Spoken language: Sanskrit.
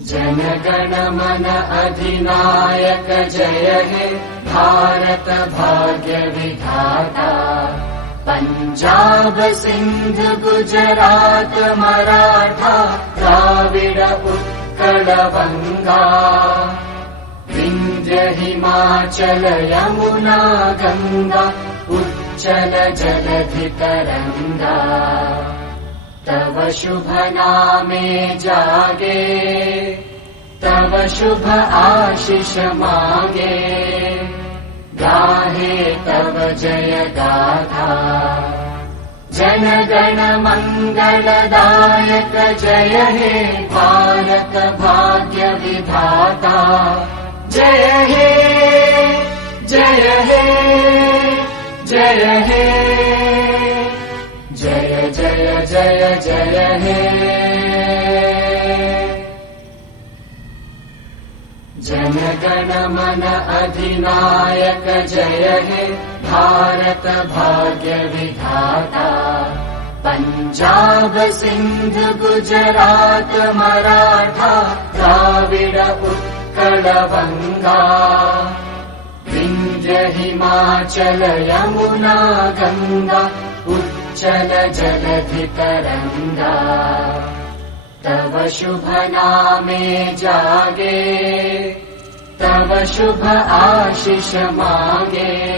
जनगण मन अधिनायक जय हे भारत भाग्य विधाता। पंजाब सिंध गुजरात मराठा द्राविड उत्कल बंगा। विंध्य हिमाचल यमुना गंगा उच्चल जलधि तरंगा। तव शुभ नामे जागे तव शुभ आशीष मांगे। गाहे तव जय गाथा जनगण मंगलदायक जय हे भारत भाग्य विधाता। जय हे जय हे जय हे जय जय जय जय हे। जनगण मन अधिनायक जय हे भारत भाग्य विधाता। पंजाब सिंध गुजरात मराठा द्राविड उत्कल बंगा। विंध्य हिमाचल यमुना गंगा उच्चल जलधि तरंगा। तव शुभ नामे जागे तव शुभ आशीष मांगे।